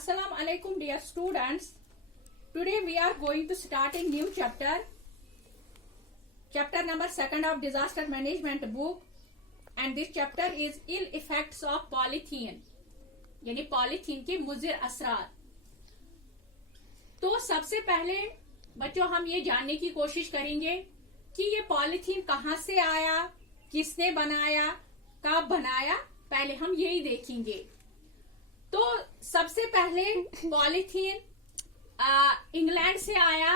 Assalamu alaikum dear students. Today we are going to start a new chapter. Chapter number 2 of disaster management book, and this chapter is ill effects of polythene, यानी polythene के मुज़िर असरात। तो सबसे पहले बच्चों हम ये जानने की कोशिश करेंगे कि ये पॉलीथीन कहाँ से आया, किसने बनाया, कब बनाया, पहले हम यही देखेंगे। तो सबसे पहले पॉलीथीन इंग्लैंड से आया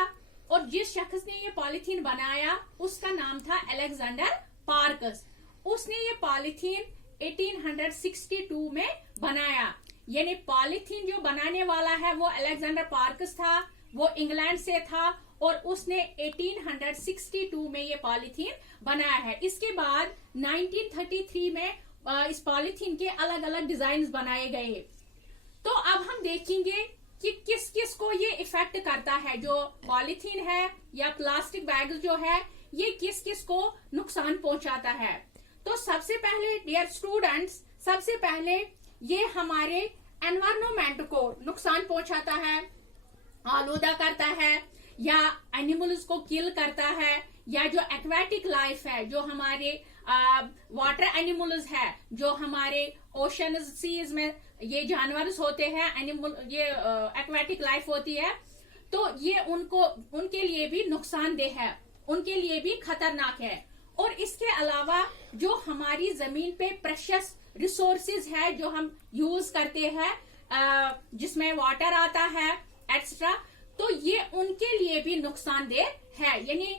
और जिस शख्स ने ये पॉलीथीन बनाया उसका नाम था अलेक्जेंडर पार्कस। उसने ये पॉलीथीन 1862 में बनाया, यानी पॉलीथीन जो बनाने वाला है वो अलेक्जेंडर पार्कस था, वो इंग्लैंड से था और उसने 1862 में ये पॉलीथीन बनाया है। इसके बाद 1933 में इस पॉलीथीन के अलग अलग डिजाइन बनाए गए। तो अब हम देखेंगे कि किस किस को ये इफेक्ट करता है, जो पॉलीथीन है या प्लास्टिक बैग जो है ये किस किस को नुकसान पहुंचाता है। तो सबसे पहले डियर स्टूडेंट्स, सबसे पहले ये हमारे एनवायरनमेंट को नुकसान पहुंचाता है, आलूदा करता है या एनिमल्स को किल करता है, या जो एक्वेटिक लाइफ है, जो हमारे वाटर एनिमल्स है, जो हमारे ओशन सीज में ये जानवर होते हैं, एनिमल ये एक्वेटिक लाइफ होती है, तो ये उनके लिए भी नुकसानदेह है, उनके लिए भी खतरनाक है। और इसके अलावा जो हमारी जमीन पे प्रेशियस रिसोर्सेज है जो हम यूज करते हैं, जिसमें वाटर आता है एक्स्ट्रा, तो ये उनके लिए भी नुकसानदेह है। यानी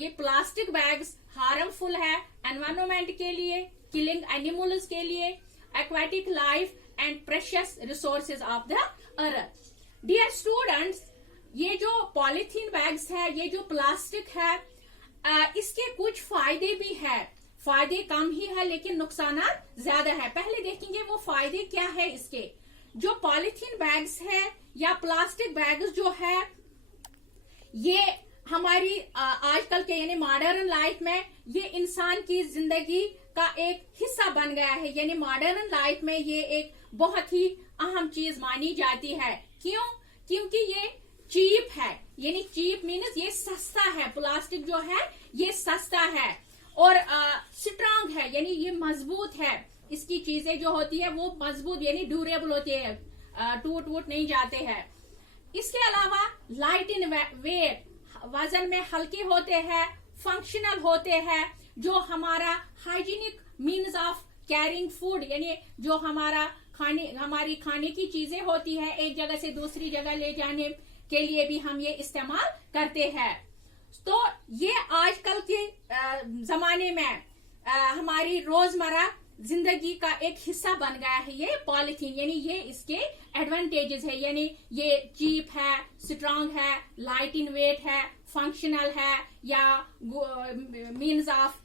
ये प्लास्टिक बैग्स हार्मफुल है एनवायरमेंट के लिए, किलिंग एनिमल्स के लिए, aquatic life and precious resources of the earth. Dear students, ये जो पॉलीथीन बैग्स है, ये जो प्लास्टिक है, इसके कुछ फायदे भी है, फायदे कम ही है लेकिन नुकसान ज्यादा है। पहले देखेंगे वो फायदे क्या है इसके। जो पॉलीथीन बैग्स है या प्लास्टिक बैग्स जो है, ये हमारी आजकल के यानी मॉडर्न लाइफ में ये इंसान की जिंदगी का एक हिस्सा बन गया है। यानी मॉडर्न लाइफ में ये एक बहुत ही अहम चीज मानी जाती है। क्यों? क्योंकि ये चीप है, यानी चीप मीन्स ये सस्ता है। प्लास्टिक जो है ये सस्ता है और स्ट्रांग है, यानी ये मजबूत है। इसकी चीजें जो होती है वो मजबूत यानी ड्यूरेबल होती है, टूट वूट नहीं जाते हैं। इसके अलावा लाइट इन वेट, वजन में हल्के होते हैं, फंक्शनल होते हैं, जो हमारा hygienic means of carrying food, यानी जो हमारी खाने की चीजें होती है एक जगह से दूसरी जगह ले जाने के लिए भी हम ये इस्तेमाल करते हैं। तो ये आजकल के जमाने में हमारी रोजमर्रा जिंदगी का एक हिस्सा बन गया है ये पॉलीथीन, यानी ये इसके एडवांटेजेस है। यानी ये चीप है, स्ट्रांग है, लाइट इन वेट है, फंक्शनल है, या means of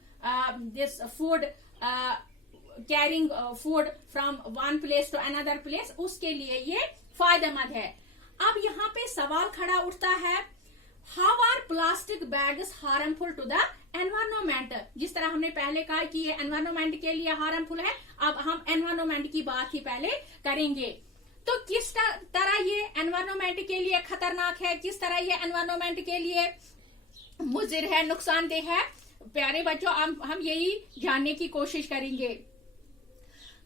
this food carrying food from one place to another place, उसके लिए ये फायदेमंद है। अब यहाँ पे सवाल खड़ा उठता है, how are plastic bags harmful to the environment. जिस तरह हमने पहले कहा कि ये एनवायरमेंट के लिए हार्मफुल है, अब हम एनवायरमेंट की बात ही पहले करेंगे। तो किस तरह ये एनवायरमेंट के लिए खतरनाक है, किस तरह ये एनवायरमेंट के लिए मुज़िर है, नुकसानदेह है, प्यारे बच्चों हम यही जानने की कोशिश करेंगे।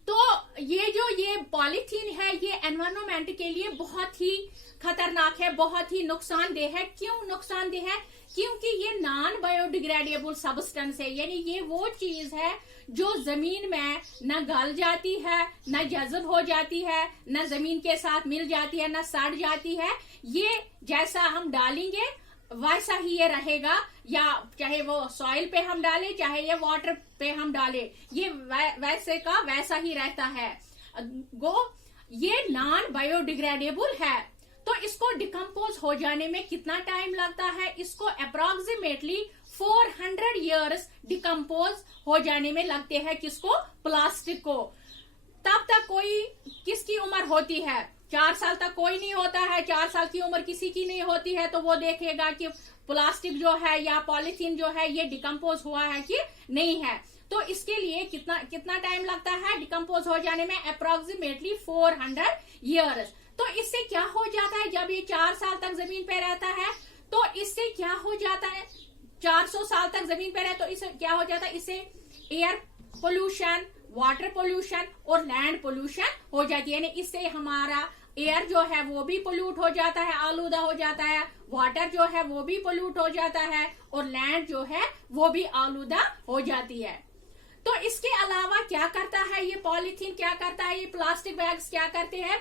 तो ये पॉलीथीन है ये एनवायरमेंट के लिए बहुत ही खतरनाक है, बहुत ही नुकसानदेह है। क्यों नुकसानदेह है? क्योंकि ये नॉन बायोडिग्रेडेबल सब्सटेंस है, यानी ये वो चीज है जो जमीन में न गल जाती है, न जज़ब हो जाती है, न जमीन के साथ मिल जाती है, न सड़ जाती है। ये जैसा हम डालेंगे वैसा ही ये रहेगा, या चाहे वो सॉइल पे हम डालें, चाहे ये वाटर पे हम डालें, ये वैसे का वैसा ही रहता है। ये नॉन बायोडिग्रेडेबल है। तो इसको डिकम्पोज हो जाने में कितना टाइम लगता है? इसको अप्रोक्सीमेटली 400 इयर्स डिकम्पोज हो जाने में लगते हैं। किसको? प्लास्टिक को। तब तक कोई किसकी उम्र होती है? 4 साल तक कोई नहीं होता है, 4 साल की उम्र किसी की नहीं होती है, तो वो देखेगा कि प्लास्टिक जो है या पॉलीथीन जो है ये डिकम्पोज हुआ है कि नहीं है। तो इसके लिए कितना टाइम लगता है डिकम्पोज हो जाने में? Approximately 400 years. तो इससे क्या हो जाता है, जब ये 4 साल तक जमीन पे रहता है तो इससे क्या हो जाता है, 400 साल तक जमीन पे रहे तो इससे क्या हो जाता है, इससे एयर पोल्यूशन, वाटर पोल्यूशन और लैंड पोल्यूशन हो जाती है। यानी इससे हमारा एयर जो है वो भी पोल्यूट हो जाता है, आलूदा हो जाता है, वाटर जो है वो भी पोल्यूट हो जाता है और लैंड जो है वो भी आलूदा हो जाती है। तो इसके अलावा क्या करता है ये पॉलीथीन, क्या करता है ये प्लास्टिक बैग्स, क्या करते हैं,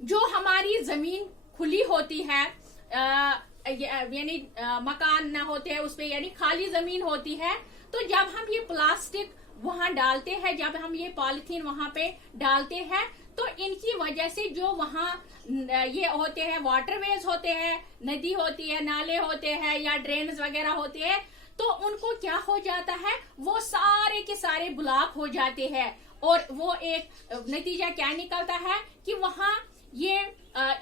जो हमारी जमीन खुली होती है, यानी मकान ना होते हैं उसपे, यानी खाली जमीन होती है, तो जब हम ये प्लास्टिक वहां डालते हैं, जब हम ये पॉलीथीन वहां पे डालते हैं, तो इनकी वजह से जो वहां ये होते हैं, वाटरवेज होते हैं, नदी होती है, नाले होते हैं या ड्रेन्स वगैरह होते हैं, तो उनको क्या हो जाता है, वो सारे के सारे ब्लॉक हो जाते हैं और वो एक नतीजा क्या निकलता है कि वहां ये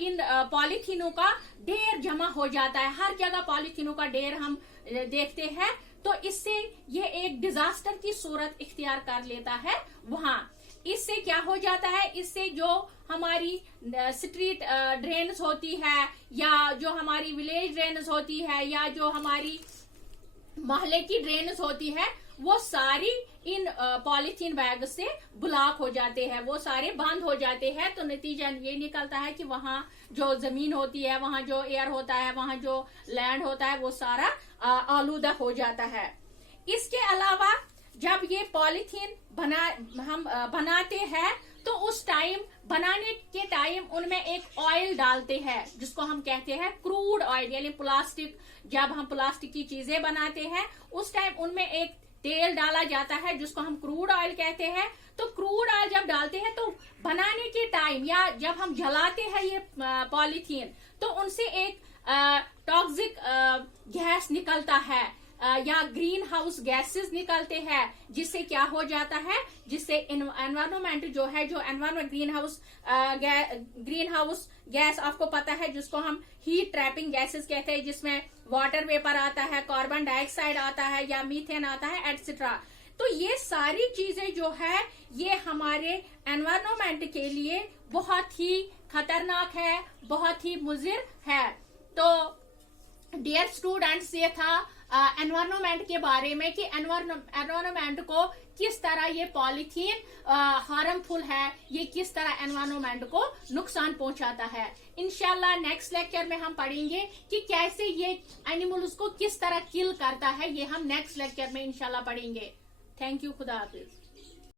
इन पॉलीथीनों का ढेर जमा हो जाता है, हर जगह पॉलीथीनों का ढेर हम देखते हैं। तो इससे ये एक डिजास्टर की सूरत इख्तियार कर लेता है वहां। इससे क्या हो जाता है, इससे जो हमारी स्ट्रीट ड्रेन्स होती है या जो हमारी विलेज ड्रेन्स होती है या जो हमारी मोहल्ले की ड्रेन्स होती है, वो सारी इन पॉलीथीन बैग से ब्लॉक हो जाते हैं, वो सारे बंद हो जाते हैं। तो नतीजा ये निकलता है कि वहाँ जो जमीन होती है, वहाँ जो एयर होता है, वहाँ जो लैंड होता है, वो सारा आलूदा हो जाता है। इसके अलावा जब ये पॉलीथीन हम बनाते हैं तो उस टाइम, बनाने के टाइम उनमें एक ऑयल डालते हैं जिसको हम कहते हैं क्रूड ऑयल, यानी प्लास्टिक, जब हम प्लास्टिक की चीजें बनाते हैं उस टाइम उनमें एक तेल डाला जाता है जिसको हम क्रूड ऑयल कहते हैं। तो क्रूड ऑयल जब डालते हैं तो बनाने के टाइम या जब हम जलाते हैं ये पॉलीथीन, तो उनसे एक टॉक्सिक गैस निकलता है या ग्रीन हाउस गैसेस निकलते हैं, जिससे क्या हो जाता है, जिससे एनवायरमेंट जो है, जो एनवायरमेंट ग्रीन हाउस गैस आपको पता है जिसको हम हीट ट्रैपिंग गैसेस कहते हैं, जिसमें वाटर वेपर आता है, कार्बन डाइऑक्साइड आता है या मीथेन आता है, एटसेट्रा। तो ये सारी चीजें जो है ये हमारे एनवायरमेंट के लिए बहुत ही खतरनाक है, बहुत ही मुज़िर है। तो डियर स्टूडेंट्स, ये था एनवायरमेंट के बारे में कि एनवायरमेंट को किस तरह ये पॉलीथीन हार्मफुल है, ये किस तरह एनवायरमेंट को नुकसान पहुंचाता है। इंशाल्लाह नेक्स्ट लेक्चर में हम पढ़ेंगे कि कैसे ये एनिमल्स को किस तरह किल करता है, ये हम नेक्स्ट लेक्चर में इंशाल्लाह पढ़ेंगे। थैंक यू, खुदा हाफिज।